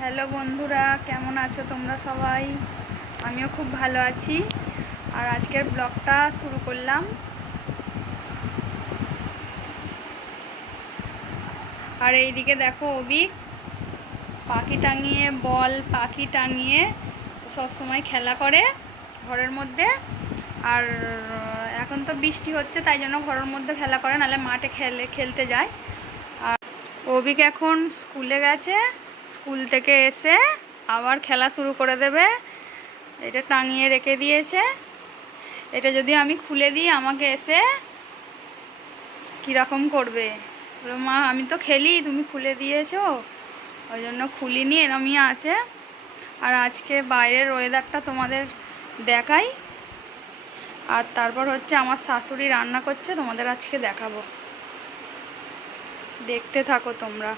Hello বন্ধুরা, কেমন আছো তোমরা সবাই? আমিও খুব ভালো আছি। আর আজকের ব্লগটা শুরু করলাম। আর এইদিকে দেখো অবিক পাখি টাঙিয়ে, বল, পাখি টাঙিয়ে সব সময় খেলা করে ঘরের মধ্যে। আর এখন তো বৃষ্টি হচ্ছে, তাই জন্য ঘরের মধ্যে খেলা করে নাহলে মাঠে খেলে, খেলতে যায়। আর অবিক এখন স্কুলে গেছে। স্কুল থেকে এসে আবার খেলা শুরু করে দেবে। এটা টাঙিয়ে রেখে দিয়েছে। এটা যদি আমি খুলে দিই, আমাকে এসে কীরকম করবে? মা, আমি তো খেলি, তুমি খুলে দিয়েছ। ওই জন্য খুলিনি, এরমই আছে। আর আজকে বাইরের ওয়েদারটা তোমাদের দেখাই। আর তারপর হচ্ছে আমার শাশুড়ি রান্না করছে, তোমাদের আজকে দেখাবো। দেখতে থাকো তোমরা।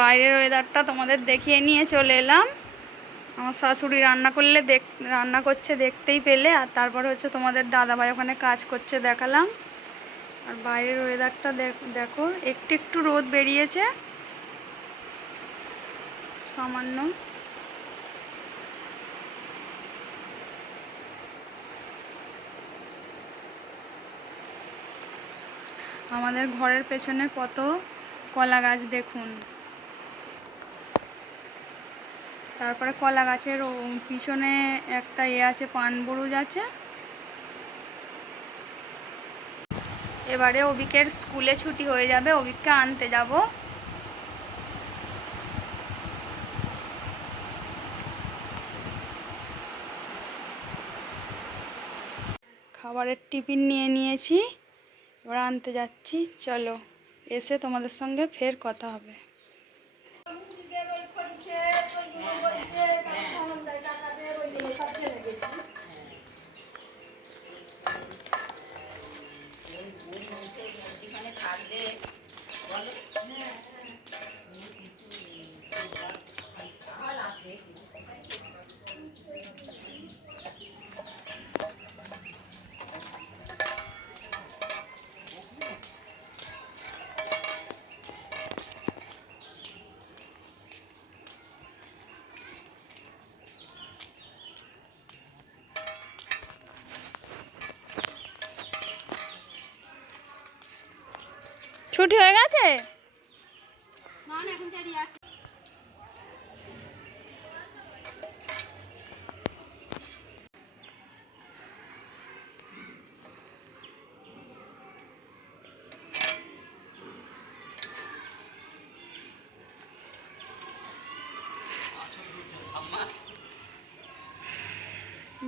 বাইরের ওয়েদারটা তোমাদের দেখিয়ে নিয়ে চলে এলাম। আমার শাশুড়ি রান্না করলে দেখ, রান্না করছে দেখতেই পেলে। আর তারপর হচ্ছে তোমাদের দাদাভাই ওখানে কাজ করছে দেখালাম। আর বাইরের ওয়েদারটা দেখো, একটু একটু রোদ বেরিয়েছে। সামান্য। আমাদের ঘরের পেছনে কত কলা গাছ দেখুন। তারপরে কলা গাছের পিছনে একটা এ আছে পান বরুজ আছে। এবারে অবিকের স্কুলে ছুটি হয়ে যাবে অবিককে আনতে যাব। খাবারের টিফিন নিয়ে নিয়েছি, এবার আনতে যাচ্ছি। চলো, এসে তোমাদের সঙ্গে ফের কথা হবে। আমার আছে ছুটি হয়ে গেছে?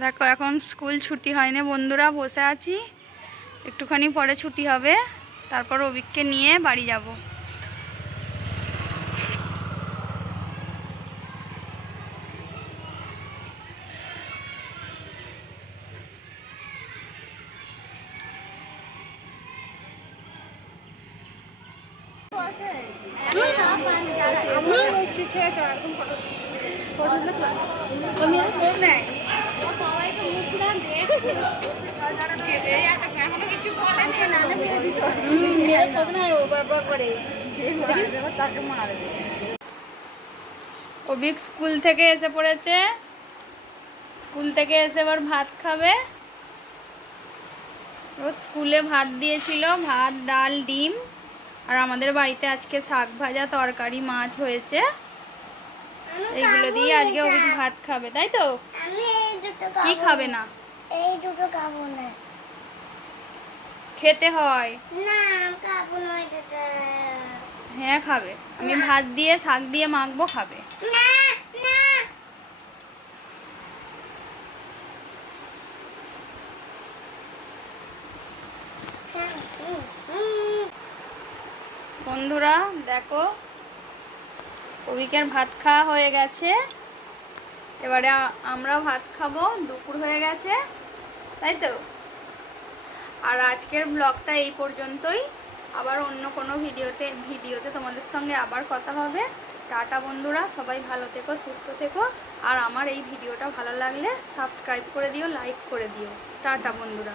দেখো, এখন স্কুল ছুটি হয়নি, বন্ধুরা বসে আছি। একটুখানি পরে ছুটি হবে। তারপর অভিককে নিয়ে বাড়ি যাব। অভিক স্কুল থেকে এসে পড়েছে। স্কুল থেকে এসে এবার ভাত খাবে। ও স্কুলে ভাত দিয়েছিল ভাত ডাল ডিম। আর আমাদের বাড়িতে আজকে শাক ভাজা তরকারি মাছ হয়েছে। এইগুলো দিয়ে আজকে অভিক ভাত খাবে তাই তো? কি খাবে না। এই দুটো খাব না। খেতে হয়। না হ্যাঁ খাবে। আমি ভাত দিয়ে, শাক দিয়ে মাখবো, খাবে। বন্ধুরা, দেখো, অভিকের ভাত খাওয়া হয়ে গেছে। এবারে আমরা ভাত খাব, দুপুর হয়ে গেছে। তাই তো? আর আজকের ব্লগটা এই পর্যন্তই। আবার অন্য কোনো ভিডিওতে ভিডিওতে তোমাদের সঙ্গে আবার কথা হবে। টাটা বন্ধুরা, সবাই ভালো থেকো, সুস্থ থেকো। আর আমার এই ভিডিওটা ভালো লাগলে সাবস্ক্রাইব করে দিও, লাইক করে দিও। টাটা বন্ধুরা।